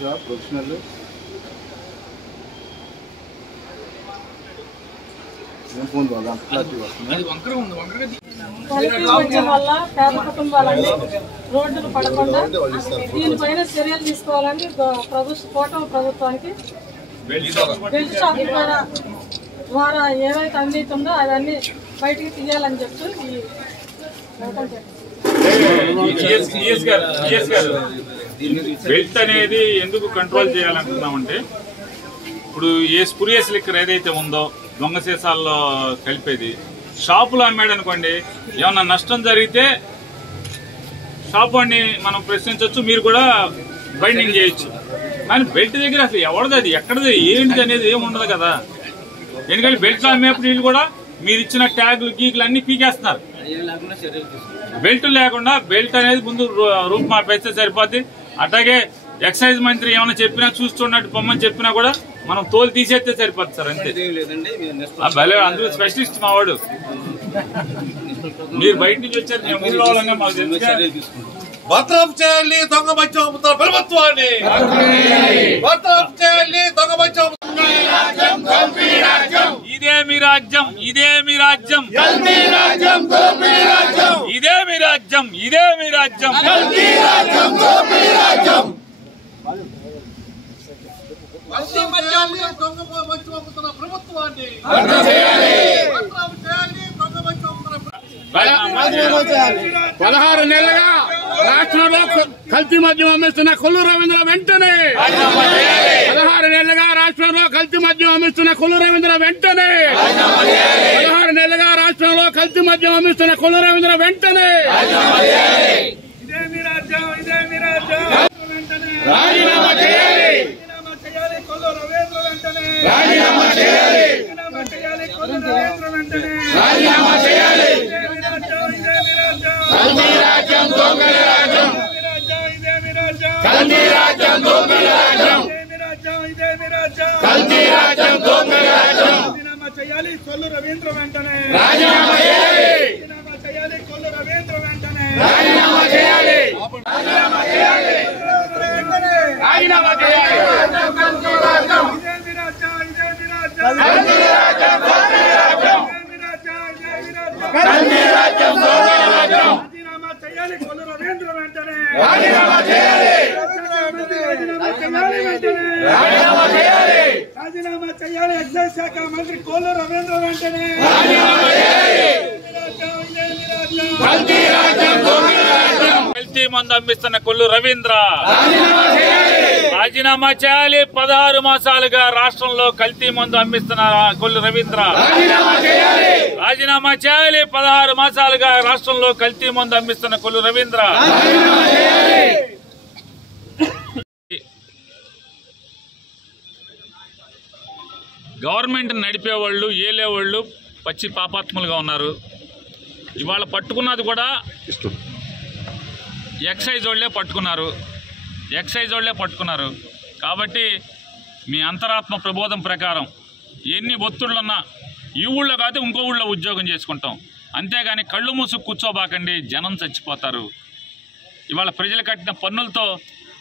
Professional వల్ల పేద కుటుంబాలన్నీ రోడ్డులు పడకుండా దీనిపైన చర్యలు తీసుకోవాలని కూటమి ప్రభుత్వానికి బెల్ట్ షాప్ ద్వారా ఏవైతే అవినీతి ఉందో అవన్నీ బయటికి తీయాలని చెప్పి బెల్ట్ అనేది ఎందుకు కంట్రోల్ చేయాలనుకున్నామంటే ఇప్పుడు ఏ స్పురియస్ లిక్కర్ ఏదైతే ఉందో దొంగ సీసాల్లో కలిపేది షాపులో అమ్మాడు అనుకోండి, ఏమన్నా నష్టం జరిగితే షాపు అని మనం ప్రశ్నించవచ్చు, మీరు కూడా బైండింగ్ చేయొచ్చు. కానీ బెల్ట్ దగ్గర అసలు ఎవరిది, అది ఎక్కడది, ఏంటిది అనేది ఏమి ఉండదు కదా. ఎందుకంటే బెల్ట్లో అమ్మేప్పుడు వీళ్ళు కూడా మీరు ఇచ్చిన ట్యాగులు గీకులు అన్ని పీకేస్తున్నారు. బెల్ట్ లేకుండా బెల్ట్ అనేది ముందు రూపుమాపేస్తే సరిపోద్ది. అట్లాగే ఎక్సైజ్ మంత్రి ఏమైనా చెప్పినా చూస్తున్నట్టు పొమ్మని చెప్పినా కూడా మనం తోలు తీసేస్తే సరిపోతుంది సార్, అంతే. భలే అందులో స్పెషలిస్ట్ మావాడు. మీరు బయట నుంచి వచ్చారు, మేము ఊళ్ళో వాళ్ళంగా మాకు తెలుసు. భద్రం చేయాలి దొంగ మద్యం అమ్ముతున్న ప్రభుత్వాన్ని, భద్రం చేయాలి దొంగ మద్యం. ఇదే మీ రాజ్యం, ఇదే మీ రాజ్యం, ఇదే మీ రాజ్యం, ఇదే మీ రాజ్యం. దొంగ మద్యం అమ్ముతున్న ప్రభుత్వాన్ని 16 నెలలుగా రాష్ట్రంలో కల్తీ మద్యం అమ్మిస్తున్న కొల్లు రవీంద్ర వెంటనే 16 నెలలుగా రాష్ట్రంలో కల్తీ మద్యం అమ్మిస్తున్న కొల్లు రవీంద్ర వెంటనే 16 నెలలుగా రాష్ట్రంలో కల్తీ మద్యం అమ్మిస్తున్న కొల్లు రవీంద్ర వెంటనే రాజీనామా చేయాలి, రాజీనామా చేయాలి, రాజీనామా చేయాలి. కల్తీ రాజ్యం దొంగల రాజ్యం, కల్తీ రాజ్యం దొంగల రాజ్యం, కల్తీ రాజ్యం దొంగల రాజ్యం. రాజీనామా చేయాలి కొల్లు రవీంద్ర వెంటనే, రాజీనామా చేయాలి, రాజీనామా చేయాలి, రాజీనామా చేయాలి, రాజీనామా చేయాలి. కల్తీ రాజ్యం, కల్తీ రాజ్యం దొంగల రాజ్యం, కల్తీ రాజ్యం దొంగల రాజ్యం. రాజీనామా చేయాలి కొల్లు రవీంద్ర వెంటనే, రాజీనామా చేయాలి, రాజీనామా చేయాలి, రాజీనామా చేయాలి. ఎక్సైజ్ శాఖ మంత్రి కొల్లు రవీంద్ర వెంటనే, రాజీనామా చేయాలి. కల్తీ రాజ్యం దొంగల రాజ్యం, కల్తీ మందు అమ్మిస్తున్న కొల్లు రవీంద్ర రాజీనామా చేయాలి, రాజీనామా చేయాలి. 16 మాసాలుగా రాష్ట్రంలో కల్తీ మందు అమ్మిస్తున్న కొల్లు రవీంద్ర రాజీనామా చేయాలి, రాజీనామా చేయాలి. 16 మాసాలుగా రాష్ట్రంలో కల్తీ మందు అమ్మిస్తున్న కొల్లు రవీంద్ర రాజీనామా చేయాలి. గవర్నమెంట్ నడిపేవాళ్ళు ఏలేవాళ్ళు పచ్చి పాపాత్ములుగా ఉన్నారు. ఇవాళ పట్టుకున్నది కూడా ఎక్సైజ్ వాళ్ళే పట్టుకున్నారు, ఎక్సైజ్ వాళ్ళే పట్టుకున్నారు. కాబట్టి మీ అంతరాత్మ ప్రబోధం ప్రకారం ఎన్ని ఒత్తిళ్లున్నా ఈ ఊళ్ళో కాదు ఇంకో ఊళ్ళో ఉద్యోగం చేసుకుంటాం, అంతేగాని కళ్ళు మూసుకు కూర్చోబాకండి, జనం చచ్చిపోతారు. ఇవాళ ప్రజలు కట్టిన పన్నులతో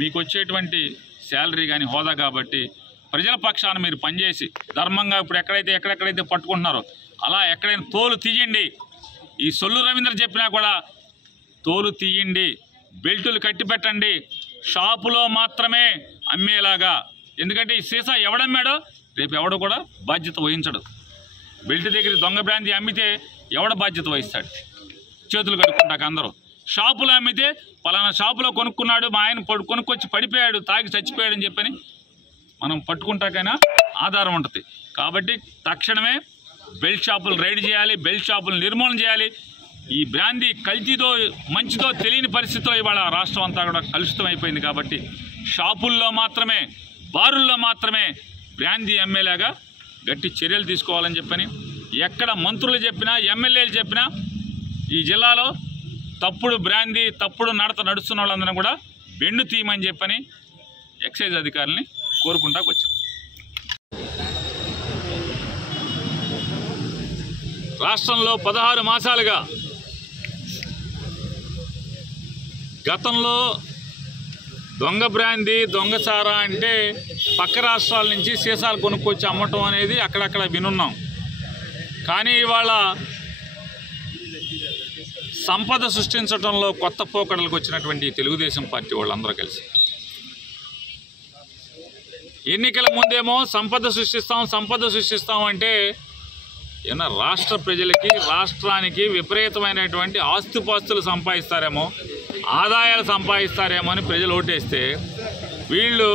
మీకు వచ్చేటువంటి శాలరీ కానీ హోదా కాబట్టి ప్రజల పక్షాన మీరు పనిచేసి ధర్మంగా ఇప్పుడు ఎక్కడెక్కడైతే పట్టుకుంటున్నారో అలా ఎక్కడైనా తోలు తీయండి. ఈ సొల్లు రవీంద్ర చెప్పినా కూడా తోలు తీయండి, బెల్టులు కట్టి పెట్టండి, షాపులో మాత్రమే అమ్మేలాగా. ఎందుకంటే ఈ సీసా ఎవడమ్మాడో రేపు ఎవడు కూడా బాధ్యత వహించడు. బెల్ట్ దగ్గర దొంగ బ్రాంతి అమ్మితే ఎవడ బాధ్యత వహిస్తాడు? చేతులు కట్టుకుంటాక అందరూ. షాపులో అమ్మితే పలానా షాపులో కొనుక్కున్నాడు, మా ఆయన కొనుక్కొచ్చి పడిపోయాడు, తాగి చచ్చిపోయాడు అని చెప్పని మనం పట్టుకుంటాకైనా ఆధారం ఉంటుంది. కాబట్టి తక్షణమే బెల్ట్ షాపులు రైడ్ చేయాలి, బెల్ట్ షాపులు నిర్మూలన చేయాలి. ఈ బ్రాందీ కల్తీతో మంచితో తెలియని పరిస్థితిలో ఇవాళ రాష్ట్రం అంతా కూడా కలుషితం అయిపోయింది. కాబట్టి షాపుల్లో మాత్రమే, బారుల్లో మాత్రమే బ్రాందీ అమ్మేలాగా గట్టి చర్యలు తీసుకోవాలని చెప్పని ఎక్కడ మంత్రులు చెప్పినా ఎమ్మెల్యేలు చెప్పినా ఈ జిల్లాలో తప్పుడు బ్రాందీ తప్పుడు నడత నడుస్తున్న వాళ్ళందరూ కూడా బెండు తీయమని చెప్పని ఎక్సైజ్ అధికారులని కోరుకుంటాకు వచ్చాం. రాష్ట్రంలో 16 మాసాలుగా గతంలో దొంగ బ్రాందీ దొంగ సారా అంటే పక్క రాష్ట్రాల నుంచి సీసాలు కొనుక్కొచ్చి అమ్మటం అనేది అక్కడక్కడ వినున్నాం. కానీ ఇవాళ సంపద సృష్టించడంలో కొత్త పోకడలకు వచ్చినటువంటి తెలుగుదేశం పార్టీ వాళ్ళందరూ కలిసి ఎన్నికల ముందేమో సంపద సృష్టిస్తాం అంటే ఏమన్నా రాష్ట్ర ప్రజలకి రాష్ట్రానికి విపరీతమైనటువంటి ఆస్తిపాస్తులు సంపాదిస్తారేమో, ఆదాయాలు సంపాదిస్తారేమో అని ప్రజలు ఓటేస్తే వీళ్ళు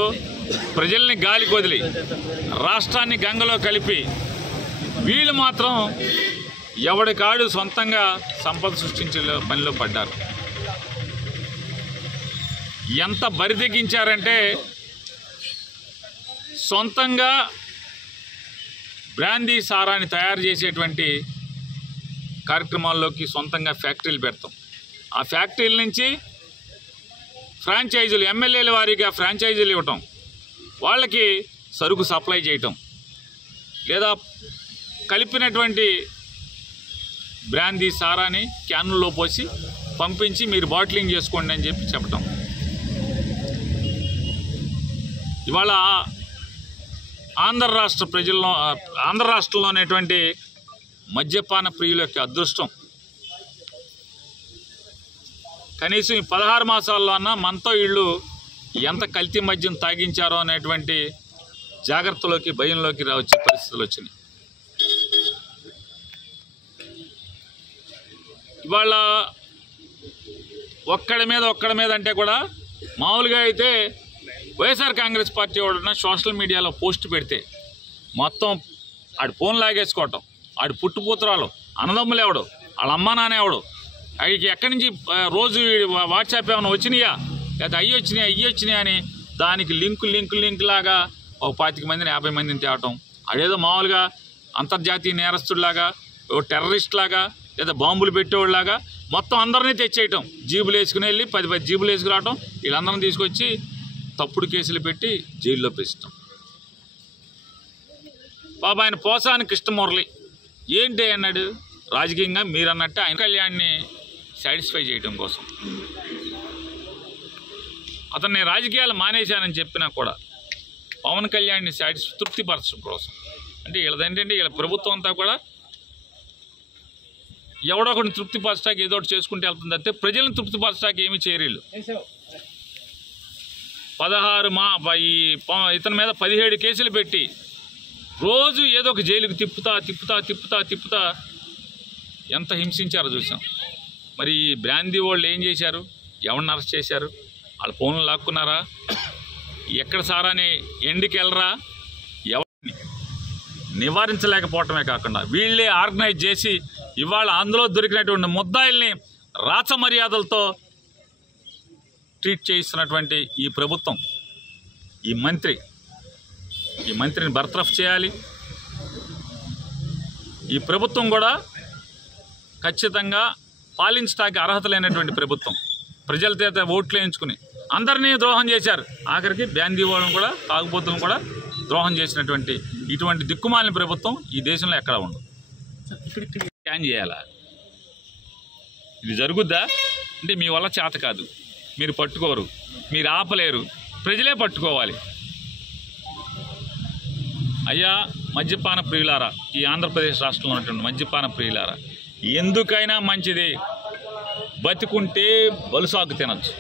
ప్రజల్ని గాలికి వదిలి రాష్ట్రాన్ని గంగలో కలిపి వీళ్ళు మాత్రం ఎవడికాడు సొంతంగా సంపద సృష్టించే పనిలో పడ్డారు. ఎంత బరితెగించారంటే సొంతంగా బ్రాందీ సారాన్ని తయారు చేసేటువంటి కార్యక్రమాల్లోకి సొంతంగా ఫ్యాక్టరీలు పెడతాం. ఆ ఫ్యాక్టరీల నుంచి ఫ్రాంచైజీలు ఎమ్మెల్యేల వారీగా ఫ్రాంచైజీలు ఇవ్వటం, వాళ్ళకి సరుకు సప్లై చేయటం, లేదా కలిపినటువంటి బ్రాందీ సారాని క్యాన్లలో పోసి పంపించి మీరు బాటిలింగ్ చేసుకోండి అని చెప్పటం. ఇవాళ ఆంధ్ర రాష్ట్రంలో ఉన్నటువంటి మద్యపాన ప్రియుల యొక్క అదృష్టం కనీసం ఈ 16 మాసాల్లో అన్నా మనతో వీళ్ళు ఎంత కల్తీ మద్యం తాగించారో అనేటువంటి జాగ్రత్తలోకి భయంలోకి వచ్చే పరిస్థితులు వచ్చినాయి. ఇవాళ ఒక్కడి మీద అంటే కూడా మామూలుగా అయితే వైఎస్ఆర్ కాంగ్రెస్ పార్టీ వాడున్న సోషల్ మీడియాలో పోస్ట్ పెడితే మొత్తం ఆడి ఫోన్ లాగేసుకోవటం, ఆడి పుట్టుపూతురాలు అన్నదమ్ములు ఎవడు, వాళ్ళ అమ్మ నాన్న ఎవడు, అడికి ఎక్కడి నుంచి రోజు వాట్సాప్ ఏమైనా వచ్చినాయా లేదా అయ్యి వచ్చినాయి అని దానికి లింక్ లాగా ఒక 25 మందిని 50 మందిని తేవటం, అదేదో మామూలుగా అంతర్జాతీయ నేరస్తుడిలాగా ఓ టెర్రరిస్ట్ లాగా లేదా బాంబులు పెట్టేవాళ్ళలాగా మొత్తం అందరినీ తెచ్చేయటం, జీబులు వేసుకుని వెళ్ళి 10 జీబులు వేసుకురావటం, వీళ్ళందరినీ తీసుకొచ్చి తప్పుడు కేసులు పెట్టి జైల్లో పెట్టడం. బాబా ఆయన పోసాని కృష్ణమురళి ఏంటి అన్నాడు, రాజకీయంగా మీరన్నట్టు ఆయన కళ్యాణ్ని సాటిస్ఫై చేయడం కోసం అతన్ని రాజకీయాలు మానేశానని చెప్పినా కూడా పవన్ కళ్యాణ్ని తృప్తిపరచడం కోసం. అంటే వీళ్ళదేంటంటే వీళ్ళ ప్రభుత్వం అంతా కూడా ఎవడో ఒకటి తృప్తిపరచడానికి ఏదో ఒకటి చేసుకుంటే వెళ్తుంది అంటే ప్రజలను తృప్తిపరచడానికి ఏమీ చేయరు. 16 ఇతని మీద 17 కేసులు పెట్టి రోజు ఏదో ఒక జైలుకి తిప్పుతా ఎంత హింసించారో చూసాం. మరి ఈ బ్రాందీ వాళ్ళు ఏం చేశారు, ఎవరిని అరెస్ట్ చేశారు, వాళ్ళ ఫోన్లు లాక్కున్నారా, ఎక్కడ సారాని ఎండికి వెళ్ళరా, ఎవరిని నివారించలేకపోవటమే కాకుండా వీళ్ళే ఆర్గనైజ్ చేసి ఇవాళ అందులో దొరికినటువంటి ముద్దాయిల్ని రాచ మర్యాదలతో ట్రీట్ చేయిస్తున్నటువంటి ఈ ప్రభుత్వం, ఈ మంత్రిని బర్తరఫ్ చేయాలి. ఈ ప్రభుత్వం కూడా ఖచ్చితంగా పాలించడానికి అర్హత లేనటువంటి ప్రభుత్వం, ప్రజల చేత ఓట్లు వేయించుకుని అందరినీ ద్రోహం చేశారు. ఆఖరికి బ్రాందీ వాళ్ళని కూడా తాగుబోతులను కూడా ద్రోహం చేసినటువంటి ఇటువంటి దిక్కుమాలిన ప్రభుత్వం ఈ దేశంలో ఎక్కడ ఉండదు. స్కాన్ చేయాలా, ఇది జరుగుద్దా అంటే మీ వల్ల చేత కాదు, మీరు పట్టుకోరు, మీరు ఆపలేరు, ప్రజలే పట్టుకోవాలి. అయ్యా మద్యపాన ప్రియులారా, ఈ ఆంధ్రప్రదేశ్ రాష్ట్రంలో ఉన్నటువంటి మద్యపాన ప్రియులారా, ఎందుకైనా మంచిది బతికుంటే బలుసాగు తినచ్చు.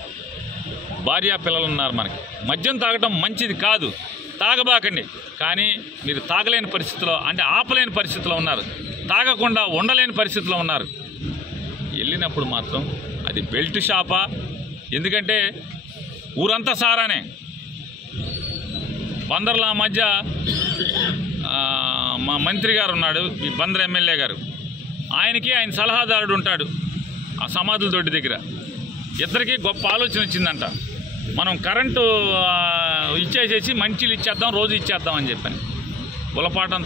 భార్యా పిల్లలు ఉన్నారు మనకి, మద్యం తాగటం మంచిది కాదు, తాగబాకండి. కానీ మీరు తాగలేని పరిస్థితిలో అంటే ఆపలేని పరిస్థితిలో ఉన్నారు, తాగకుండా ఉండలేని పరిస్థితిలో ఉన్నారు. వెళ్ళినప్పుడు మాత్రం అది బెల్ట్ షాపా, ఎందుకంటే ఊరంతా సారానే. బందర్ల మధ్య మా మంత్రి గారు ఉన్నాడు, ఈ బందర్ ఎమ్మెల్యే గారు, ఆయన సలహాదారుడు ఉంటాడు ఆ సమాధుల దొడ్డి దగ్గర. ఇద్దరికి గొప్ప ఆలోచన వచ్చిందంట, మనం కరెంటు ఇచ్చేసేసి మంచిలు ఇచ్చేద్దాం, రోజు ఇచ్చేద్దామని చెప్పాను. గులపాటం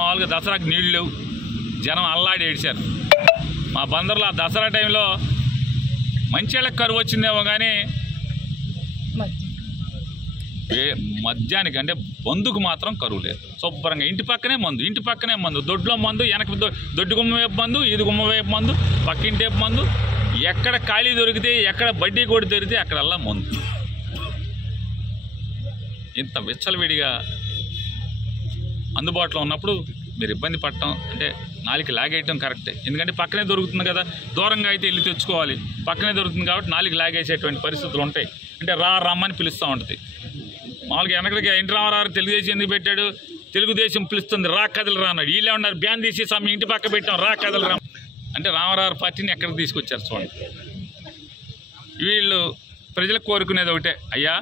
మామూలుగా దసరాకి నీళ్ళు లేవు, జనం అల్లాడి ఏడిశారు. మా బందర్లో ఆ దసరా టైంలో మంచిళ్ళకి కరువు వచ్చిందేమో కానీ మద్యానికి అంటే మందుకు మాత్రం కరువు లేదు. శుభ్రంగా ఇంటి పక్కనే మందు, దొడ్లో మందు, వెనక దొడ్డు గుమ్మ వైపు మందు, ఇది గుమ్మ వైపు మందు, పక్కింటి వైపు మందు, ఎక్కడ ఖాళీ దొరికితే ఎక్కడ బడ్డీ కొడి దొరికితే అక్కడల్లా మందు. ఇంత విచ్చలవిడిగా అందుబాటులో ఉన్నప్పుడు మీరు ఇబ్బంది పడటం అంటే నాలుగు లాగేయటం కరెక్టే. ఎందుకంటే పక్కనే దొరుకుతుంది కదా, దూరంగా అయితే వెళ్ళి తెచ్చుకోవాలి. పక్కనే దొరుకుతుంది కాబట్టి నాలుగు లాగేసేటువంటి పరిస్థితులు ఉంటాయి. అంటే రమ్మని పిలుస్తూ ఉంటుంది. మామూలుగా వెనకడికి ఎన్టీ రామారావు తెలుగుదేశం ఎందుకు పెట్టాడు? తెలుగుదేశం పిలుస్తుంది, రా కథలు రా అన్నాడు. వీళ్ళే ఉన్నారు, బ్యాన్ తీసి మీ ఇంటి పక్క పెట్టాం, రా కథలు రా అంటే రామారావు పార్టీని ఎక్కడికి తీసుకొచ్చారు చూడండి. వీళ్ళు ప్రజలకు కోరుకునేది ఒకటే, అయ్యా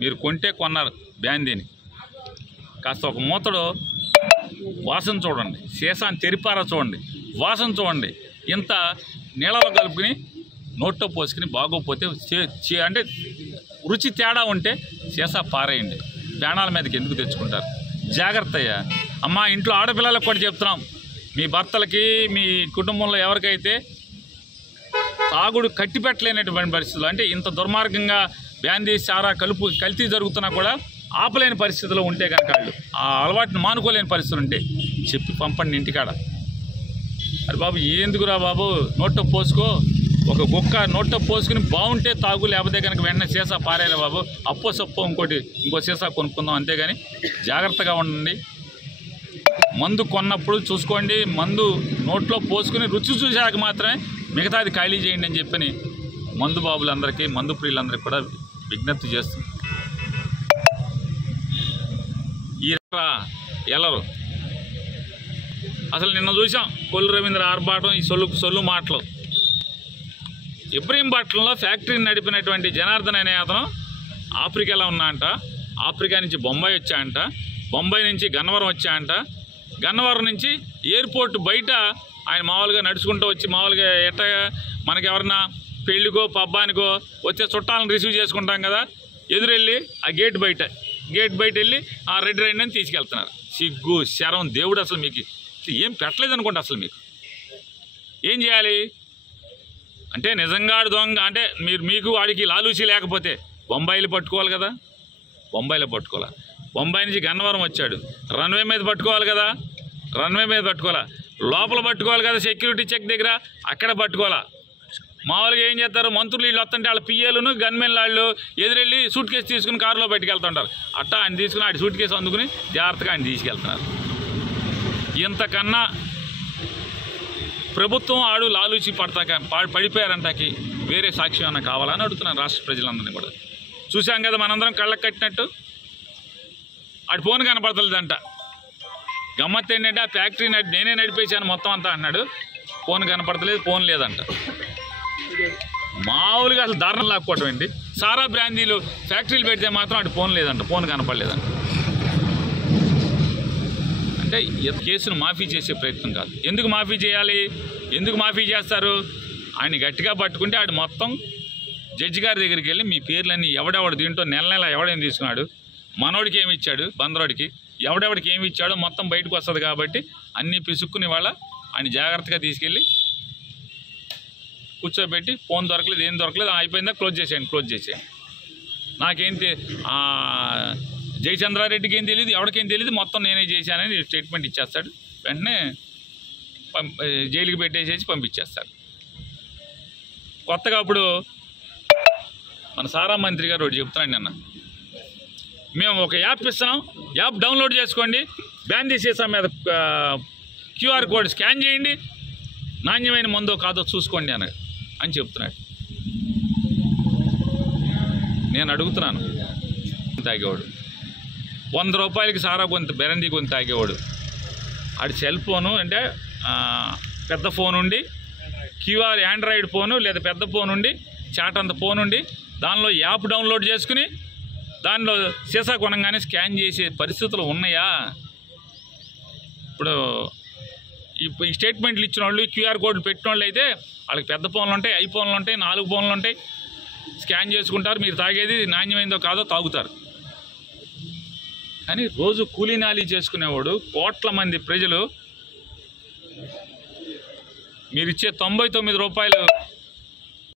మీరు కొంటే కొన్నారు బ్యాన్ దీని, కాస్త ఒక మూతడు వాసన చూడండి, సీసాన్ని తెరిపారా చూడండి, వాసన చూడండి, ఇంత నీళ్ళలో కలుపుకుని నోట్లో పోసుకుని బాగోపోతే అంటే రుచి తేడా ఉంటే సీసా పారేయండి. ప్రాణాల మీదకి ఎందుకు తెచ్చుకుంటారు? జాగ్రత్త అయ్యా. అమ్మా, ఇంట్లో ఆడపిల్లలకు కూడా చెప్తున్నాం, మీ భర్తలకి మీ కుటుంబంలో ఎవరికైతే తాగుడు కట్టిపెట్టలేనటువంటి పరిస్థితులు, అంటే ఇంత దుర్మార్గంగా బ్యాన్ చేసి సారా కల్తీ జరుగుతున్నా కూడా ఆపలేని పరిస్థితిలో ఉంటే కనుక వాళ్ళు ఆ అలవాటుని మానుకోలేని పరిస్థితులు ఉంటే చెప్పి పంపండి ఇంటికాడ. అరే బాబు ఎందుకురా బాబు, నోట్లో పోసుకో, ఒక గుక్క నోట్లో పోసుకుని బాగుంటే తాగు, లేకపోతే కనుక వెంటనే సీసా పారేరా బాబు, అప్పో సప్పో ఇంకో సీసా కొనుక్కుందాం. అంతేగాని జాగ్రత్తగా ఉండండి. మందు కొన్నప్పుడు చూసుకోండి, మందు నోట్లో పోసుకుని రుచి చూశాక మాత్రమే మిగతాది ఖాళీ చేయండి అని చెప్పని మందు బాబులందరికీ, మందు ప్రియులందరికీ కూడా విజ్ఞప్తి చేస్తుంది. ఈ ఎల్లరు అసలు నిన్న చూసాం కొల్లు రవీంద్ర ఆర్భాటం, ఈ సొల్లు మాటలు. ఇబ్రహీంపట్నంలో ఫ్యాక్టరీని నడిపినటువంటి జనార్దన్ అనే అతను ఆఫ్రికాలో ఉన్నాయంట, ఆఫ్రికా నుంచి బొంబాయి వచ్చాయంట, బొంబాయి నుంచి గన్నవరం వచ్చాయంట, గన్నవరం నుంచి ఎయిర్పోర్ట్ బయట ఆయన మామూలుగా నడుచుకుంటూ వచ్చి, మామూలుగా ఎట్టగా మనకి ఎవరన్నా పెళ్ళికో పబ్బానికో వచ్చే చుట్టాలను రిసీవ్ చేసుకుంటాం కదా, ఎదురెళ్ళి ఆ గేట్ బయట వెళ్ళి ఆ రెడ్ రైడ్ అని తీసుకెళ్తున్నారు. సిగ్గు శరం దేవుడు, అసలు మీకు ఏం పెట్టలేదు అనుకోండి. అసలు ఏం చేయాలి అంటే నిజంగా దొంగ అంటే మీకు వాడికి లాలూచి లేకపోతే బొంబాయిలో పట్టుకోవాలి కదా, బొంబాయిలో పట్టుకోవాలి. బొంబాయి నుంచి గన్నవరం వచ్చాడు, రన్వే మీద పట్టుకోవాలి కదా, రన్వే మీద పట్టుకోవాలా, లోపల పట్టుకోవాలి కదా, సెక్యూరిటీ చెక్ దగ్గర అక్కడ పట్టుకోవాలా. మామూలుగా ఏం చేస్తారు, మంత్రులు వీళ్ళు వస్తుంటే వాళ్ళ పిఏలను గన్మెన్ వాళ్ళు ఎదురెళ్ళి సూట్ కేసు తీసుకుని కారులో బయటకు వెళ్తుంటారు. అట్టా ఆయన తీసుకుని ఆడి సూట్ కేసు అందుకుని జాగ్రత్తగా ఆయన తీసుకెళ్తున్నారు. ఇంతకన్నా ప్రభుత్వం ఆడు లాలూచి పడిపోయారంటాకి వేరే సాక్ష్యం అన్న కావాలని అడుగుతున్నాను రాష్ట్ర ప్రజలందరినీ కూడా. చూసాం కదా మనందరం కళ్ళకు కట్టినట్టు, ఆడి ఫోన్ కనపడతలేదంట. గమ్మత్తు ఏంటంటే ఆ ఫ్యాక్టరీ నేనే నడిపేశాను మొత్తం అంతా అన్నాడు, ఫోన్ కనపడతలేదు, ఫోన్ లేదంట. మామూలుగా అసలు దారుణం లాక్కోవటం ఏంటి? సారా బ్రాందీలు ఫ్యాక్టరీలు పెడితే మాత్రం అటు ఫోన్ లేదంట, ఫోన్ కనపడలేదంట. అంటే కేసును మాఫీ చేసే ప్రయత్నం కాదు. ఎందుకు మాఫీ చేయాలి? ఎందుకు మాఫీ చేస్తారు? ఆయన గట్టిగా పట్టుకుంటే ఆడు మొత్తం జడ్జి గారి దగ్గరికి వెళ్ళి మీ పేర్లన్నీ ఎవడెవడు దీంట్లో నెల ఎవడేం తీసుకున్నాడు, మనోడికి ఏమి ఇచ్చాడు, బందరోడికి ఎవడెవడికి ఏమి ఇచ్చాడో మొత్తం బయటకు వస్తుంది. కాబట్టి అన్నీ పిసుక్కుని వాళ్ళ ఆయన జాగ్రత్తగా తీసుకెళ్ళి కూర్చోబెట్టి ఫోన్ దొరకలేదు, ఏం దొరకలేదు, అయిపోయిందా క్లోజ్ చేసేయండి. నాకేంటి జయచంద్రారెడ్డికి ఏం తెలియదు, ఎవరికేం తెలియదు, మొత్తం నేనే చేశానని స్టేట్మెంట్ ఇచ్చేస్తాడు. వెంటనే జైలుకి పెట్టేసేసి పంపించేస్తాడు. కొత్తగా అప్పుడు మన సారా మంత్రి గారు ఒకటి చెప్తున్నాడు నిన్న, మేము ఒక యాప్ ఇస్తున్నాం, యాప్ డౌన్లోడ్ చేసుకోండి, బ్యాన్ తీసేసాం మీద క్యూఆర్ కోడ్ స్కాన్ చేయండి, నాణ్యమైన మందో కాదో చూసుకోండి అని చెప్తున్నాడు. నేను అడుగుతున్నాను, తాగేవాడు 100 రూపాయలకి సారా కొంత బెరండి కొంత తాగేవాడు, ఆడి సెల్ ఫోను అంటే పెద్ద ఫోన్ ఉండి క్యూఆర్ ఆండ్రాయిడ్ ఫోను లేదా పెద్ద ఫోన్ ఉండి చాట్ అంత ఫోన్ ఉండి దానిలో యాప్ డౌన్లోడ్ చేసుకుని దానిలో సీసా కొనగానే స్కాన్ చేసే పరిస్థితులు ఉన్నాయా? ఇప్పుడు ఈ స్టేట్మెంట్లు ఇచ్చిన వాళ్ళు, క్యూఆర్ కోడ్లు పెట్టిన వాళ్ళు అయితే వాళ్ళకి పెద్ద ఫోన్లు ఉంటాయి, ఐఫోన్లు ఉంటాయి, 4 ఫోన్లు ఉంటాయి, స్కాన్ చేసుకుంటారు, మీరు తాగేది నాణ్యమైందో కాదో తాగుతారు. కానీ రోజు కూలీనాలి చేసుకునేవాడు కోట్ల మంది ప్రజలు మీరిచ్చే 99 రూపాయలు